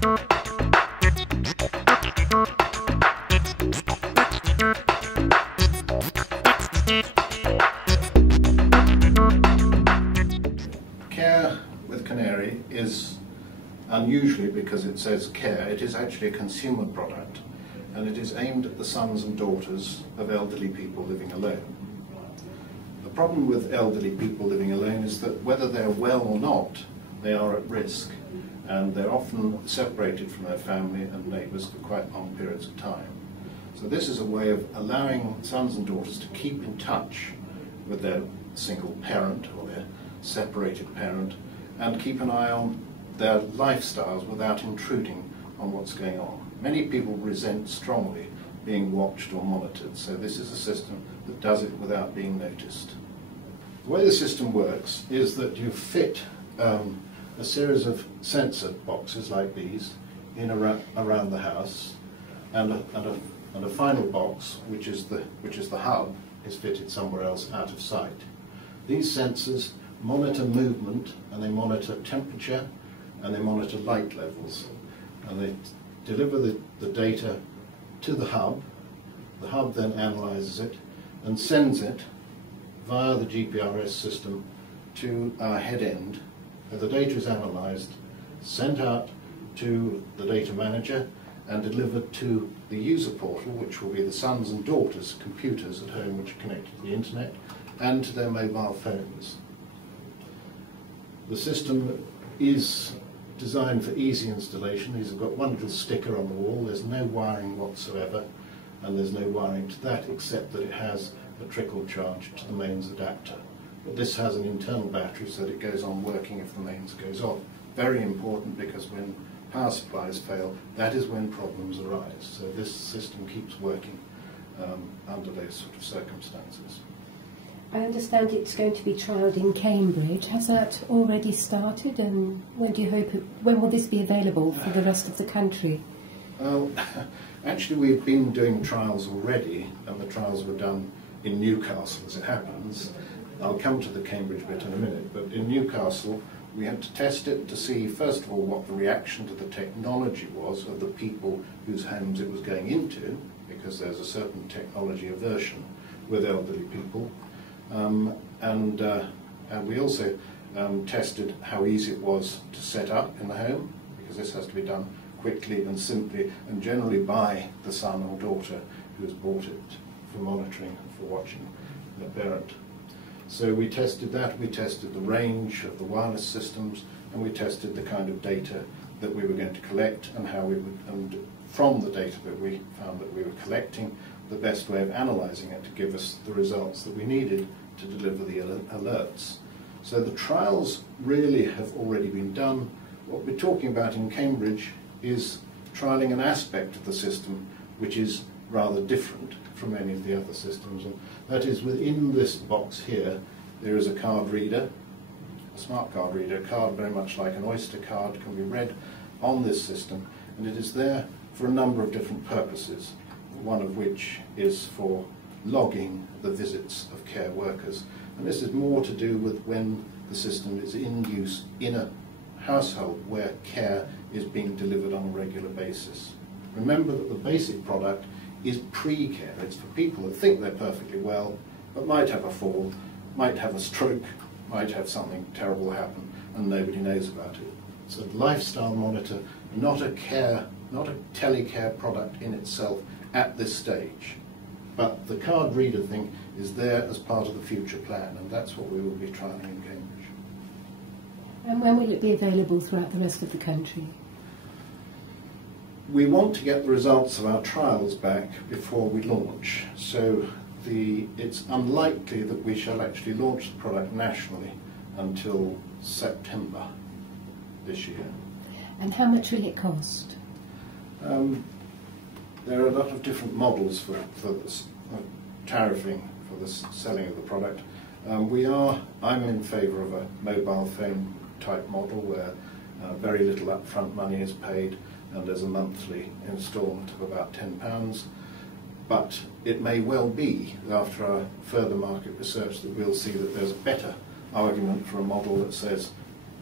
Care with Canary is unusually, because it says care, it is actually a consumer product, and it is aimed at the sons and daughters of elderly people living alone. The problem with elderly people living alone is that whether they're well or not, they are at risk, and they're often separated from their family and neighbours for quite long periods of time. So this is a way of allowing sons and daughters to keep in touch with their single parent or their separated parent, and keep an eye on their lifestyles without intruding on what's going on. Many people resent strongly being watched or monitored, so this is a system that does it without being noticed. The way the system works is that you fit a series of sensor boxes like these in around the house, and a final box, which is the hub, is fitted somewhere else out of sight. These sensors monitor movement, and they monitor temperature, and they monitor light levels, and they deliver the data to the hub. The hub then analyzes it and sends it via the GPRS system to our head end, where the data is analysed, sent out to the data manager, and delivered to the user portal, which will be the sons and daughters' computers at home which are connected to the internet, and to their mobile phones. The system is designed for easy installation. These have got one little sticker on the wall. There's no wiring whatsoever, and there's no wiring to that except that it has a trickle charge to the mains adapter. But this has an internal battery so that it goes on working if the mains goes off. Very important, because when power supplies fail, that is when problems arise. So this system keeps working under those sort of circumstances. I understand it's going to be trialled in Cambridge. Has that already started, and when do you hope when will this be available for the rest of the country? Well, actually we've been doing trials already, and the trials were done in Newcastle as it happens. I'll come to the Cambridge bit in a minute, but in Newcastle we had to test it to see first of all what the reaction to the technology was of the people whose homes it was going into, because there's a certain technology aversion with elderly people. And we also tested how easy it was to set up in the home, because this has to be done quickly and simply, and generally by the son or daughter who has bought it for monitoring and for watching their parent. So we tested that, we tested the range of the wireless systems, and we tested the kind of data that we were going to collect, and how we would, and from the data that we found that we were collecting, the best way of analysing it to give us the results that we needed to deliver the alerts. So the trials really have already been done. What we're talking about in Cambridge is trialling an aspect of the system which is rather different from any of the other systems, and that is within this box here there is a card reader, a smart card reader, a card very much like an Oyster card can be read on this system, and it is there for a number of different purposes, one of which is for logging the visits of care workers, and this is more to do with when the system is in use in a household where care is being delivered on a regular basis. Remember that the basic product is pre-care. It's for people that think they're perfectly well, but might have a fall, might have a stroke, might have something terrible happen, and nobody knows about it. It's a lifestyle monitor, not a telecare product in itself at this stage. But the card reader thing is there as part of the future plan, and that's what we will be trialling in Cambridge. And when will it be available throughout the rest of the country? We want to get the results of our trials back before we launch, so it's unlikely that we shall actually launch the product nationally until September this year. And how much will it cost? There are a lot of different models for this, tariffing for the selling of the product. I'm in favour of a mobile phone type model where very little upfront money is paid, and there's a monthly instalment of about £10. But it may well be, after our further market research, that we'll see that there's a better argument for a model that says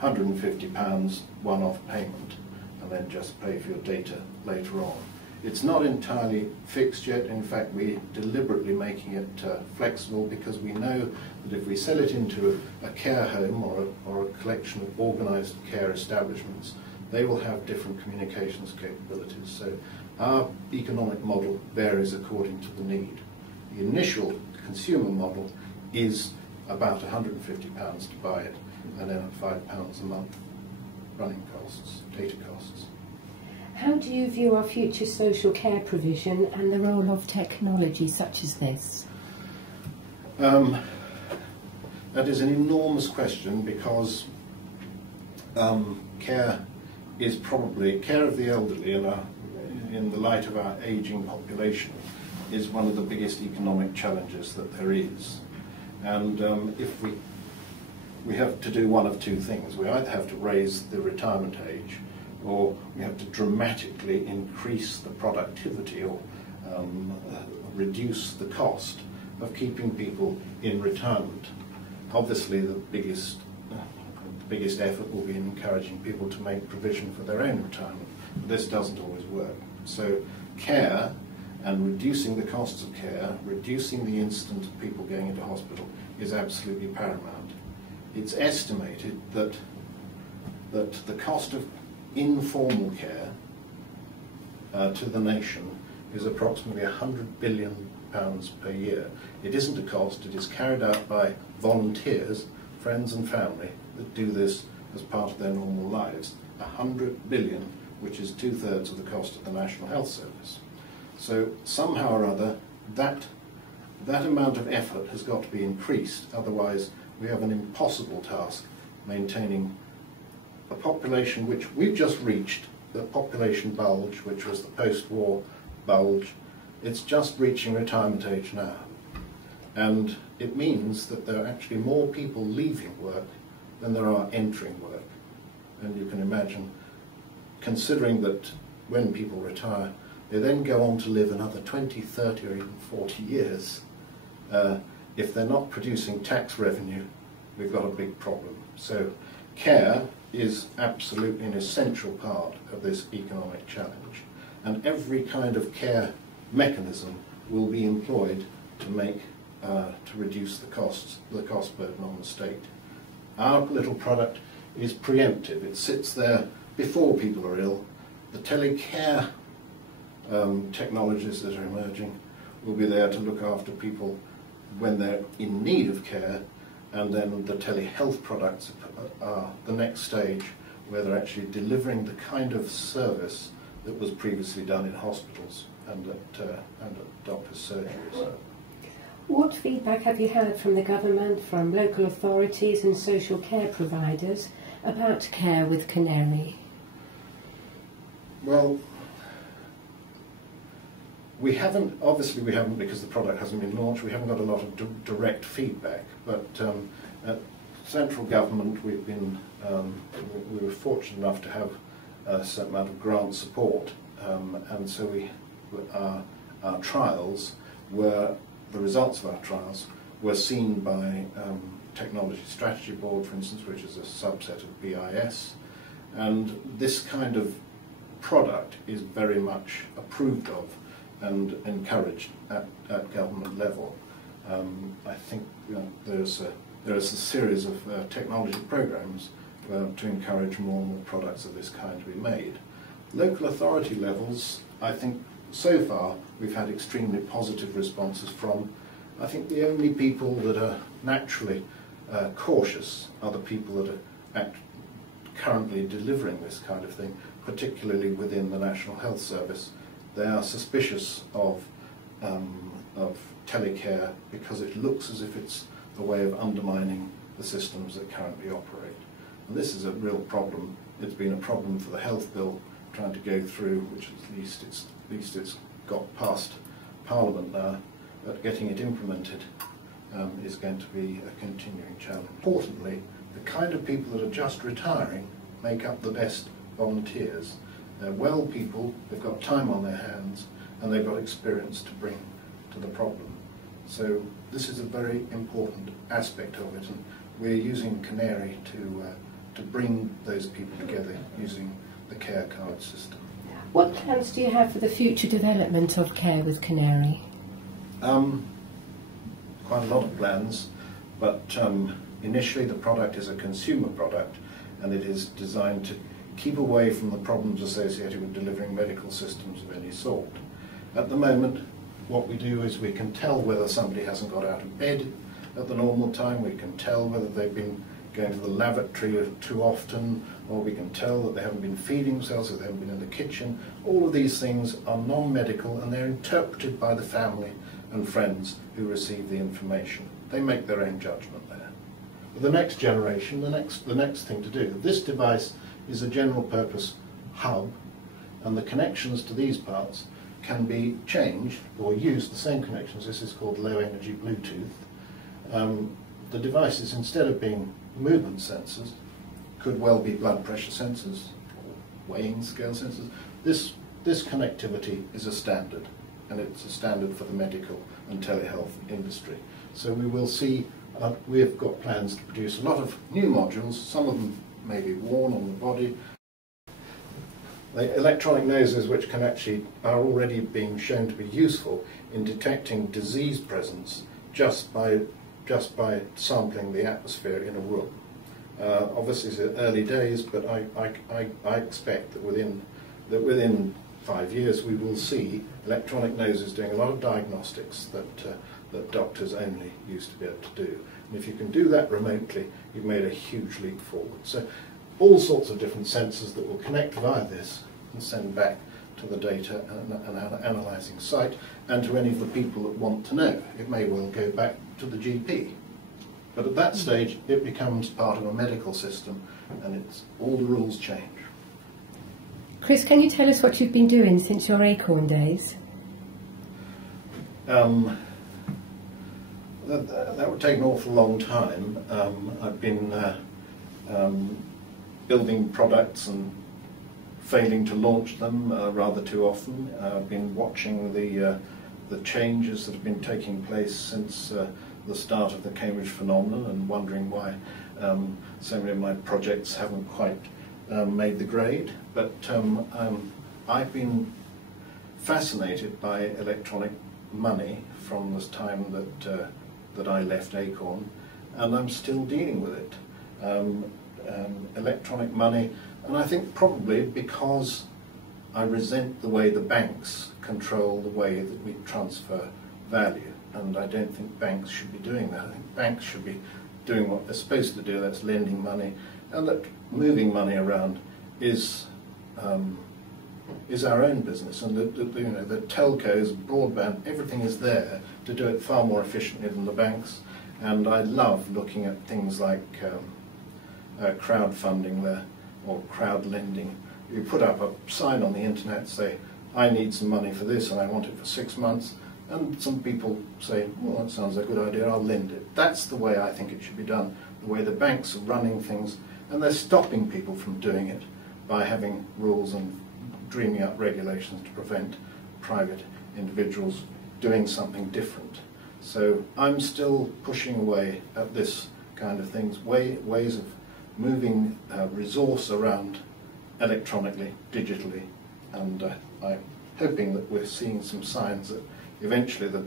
£150 one-off payment, and then just pay for your data later on. It's not entirely fixed yet. In fact, we're deliberately making it flexible, because we know that if we sell it into a care home or a collection of organised care establishments, they will have different communications capabilities. So our economic model varies according to the need. The initial consumer model is about £150 to buy it, and then at £5 a month running costs, data costs. How do you view our future social care provision and the role of technology such as this? That is an enormous question, because care of the elderly in the light of our ageing population is one of the biggest economic challenges that there is. And if we have to do one of two things. We either have to raise the retirement age, or we have to dramatically increase the productivity or reduce the cost of keeping people in retirement. Obviously, the biggest effort will be in encouraging people to make provision for their own retirement. But this doesn't always work. So care and reducing the costs of care, reducing the incidence of people going into hospital, is absolutely paramount. It's estimated that the cost of informal care to the nation is approximately £100 billion per year. It isn't a cost, it is carried out by volunteers, friends and family, that do this as part of their normal lives. £100 billion, which is 2/3 of the cost of the National Health Service. So somehow or other, that amount of effort has got to be increased, otherwise we have an impossible task maintaining a population which we've just reached, the population bulge, which was the post-war bulge. It's just reaching retirement age now. And it means that there are actually more people leaving work than there are entering work. And you can imagine, considering that when people retire, they then go on to live another 20, 30 or even 40 years. If they're not producing tax revenue, we've got a big problem. So care is absolutely an essential part of this economic challenge. And every kind of care mechanism will be employed to reduce the cost burden on the state. Our little product is preemptive. It sits there before people are ill. The telecare technologies that are emerging will be there to look after people when they're in need of care, and then the telehealth products are the next stage, where they're actually delivering the kind of service that was previously done in hospitals and at doctors' surgeries. What feedback have you had from the government, from local authorities and social care providers about care with Canary? Well, obviously we haven't, because the product hasn't been launched, we haven't got a lot of direct feedback, but at central government we were fortunate enough to have a certain amount of grant support, and so our trials were, the results of our trials were seen by Technology Strategy Board, for instance, which is a subset of BIS, and this kind of product is very much approved of and encouraged at government level. I think there's a series of technology programs to encourage more and more products of this kind to be made. Local authority levels, I think so far we've had extremely positive responses from. I think the only people that are naturally cautious are the people that are currently delivering this kind of thing, particularly within the National Health Service. They are suspicious of telecare because it looks as if it's a way of undermining the systems that currently operate. And this is a real problem. It's been a problem for the health bill trying to go through, which at least it's got past Parliament now, but getting it implemented is going to be a continuing challenge. Importantly, the kind of people that are just retiring make up the best volunteers. They're well people, they've got time on their hands, and they've got experience to bring to the problem. So this is a very important aspect of it, and we're using Canary to bring those people together using the care card system. What plans do you have for the future development of care with Canary? Quite a lot of plans, but initially the product is a consumer product, and it is designed to keep away from the problems associated with delivering medical systems of any sort. At the moment, what we do is we can tell whether somebody hasn't got out of bed at the normal time, we can tell whether they've been going to the lavatory too often, or we can tell that they haven't been feeding themselves, or they haven't been in the kitchen. All of these things are non-medical, and they're interpreted by the family and friends who receive the information. They make their own judgment there. The next generation, the next thing to do, this device is a general purpose hub, and the connections to these parts can be changed or used, the same connections. This is called low energy Bluetooth. The devices, instead of being movement sensors, could well be blood pressure sensors, or weighing scale sensors. This connectivity is a standard, and it's a standard for the medical and telehealth industry. So we will see, we've got plans to produce a lot of new modules. Some of them may be worn on the body. The electronic noses, which can actually, are already being shown to be useful in detecting disease presence just by sampling the atmosphere in a room. Obviously it's early days, but I expect that within 5 years we will see electronic noses doing a lot of diagnostics that doctors only used to be able to do. And if you can do that remotely, you've made a huge leap forward. So all sorts of different sensors that will connect via this and send back to the data and analysing site, and to any of the people that want to know. It may well go back to the GP. But at that stage, it becomes part of a medical system, and all the rules change. Chris, can you tell us what you've been doing since your Acorn days? That would take an awful long time. I've been building products and failing to launch them rather too often. I've been watching the changes that have been taking place since the start of the Cambridge phenomenon, and wondering why so many of my projects haven't quite made the grade. But I've been fascinated by electronic money from the time that I left Acorn, and I'm still dealing with it. Electronic money, and I think probably because I resent the way the banks control the way that we transfer value, and I don't think banks should be doing that. I think banks should be doing what they're supposed to do, that's lending money, and that moving money around is our own business, and the telcos, broadband, everything is there to do it far more efficiently than the banks. And I love looking at things like crowdfunding there, or crowd lending. You put up a sign on the internet, say, I need some money for this and I want it for 6 months, and some people say, well, that sounds like a good idea, I'll lend it. That's the way I think it should be done, the way the banks are running things, and they're stopping people from doing it by having rules and dreaming up regulations to prevent private individuals doing something different. So I'm still pushing away at this kind of things, ways of moving resource around electronically, digitally, and I'm hoping that we're seeing some signs that eventually the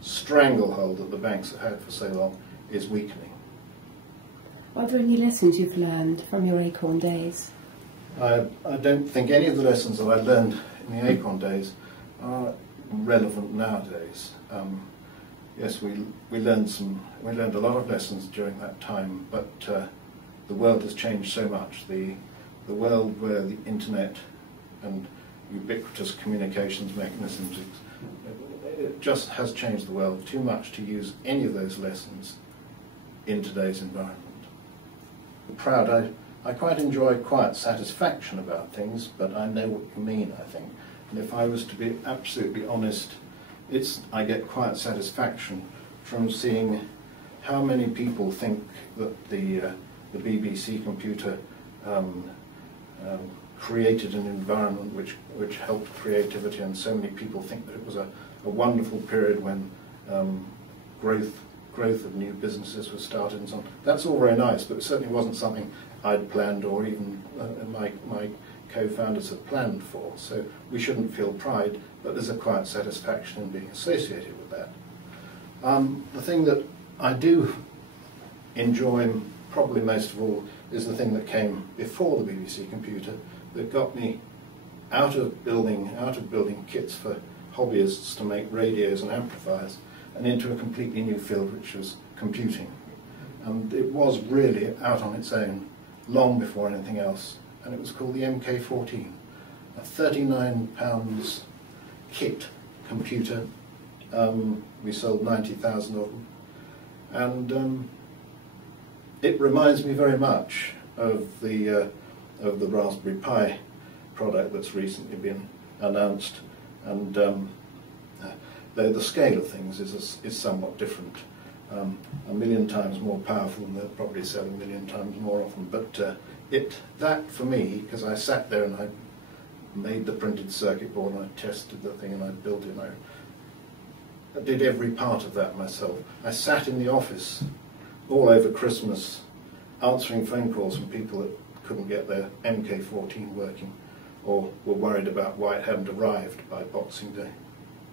stranglehold that the banks have had for so long is weakening. Are there any lessons you've learned from your Acorn days? I don't think any of the lessons that I learned in the Acorn days are relevant nowadays. Yes, we learned a lot of lessons during that time, but the world has changed so much. The world where the internet and ubiquitous communications mechanisms, it just has changed the world too much to use any of those lessons in today's environment. I'm proud. I quite enjoy quiet satisfaction about things, but I know what you mean, I think. And if I was to be absolutely honest, I get quiet satisfaction from seeing how many people think that the BBC computer created an environment which helped creativity, and so many people think that it was a wonderful period when growth of new businesses was started and so on. That's all very nice, but it certainly wasn't something I'd planned, or even my co-founders had planned for, so we shouldn't feel pride, but there's a quiet satisfaction in being associated with that. The thing that I do enjoy probably most of all is the thing that came before the BBC computer that got me out of building kits for hobbyists to make radios and amplifiers and into a completely new field, which was computing. And it was really out on its own long before anything else, and it was called the MK14, a £39 kit computer. We sold 90,000 of them, and it reminds me very much of the Raspberry Pi product that's recently been announced, and though the scale of things is somewhat different. A million times more powerful, and they'll probably sell a million times more often. But that for me, because I sat there and I made the printed circuit board and I tested the thing and I built it, and I did every part of that myself. I sat in the office all over Christmas answering phone calls from people that couldn't get their MK14 working, or were worried about why it hadn't arrived by Boxing Day.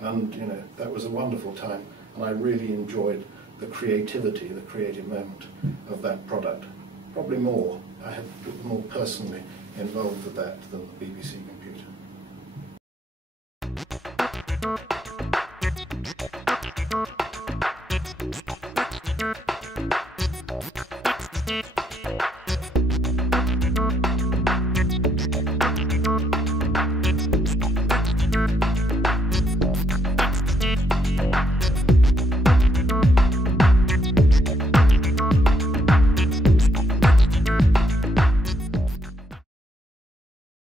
And you know, that was a wonderful time, and I really enjoyed the creativity, the creative moment of that product. Probably more. I have been more personally involved with that than the BBC computer.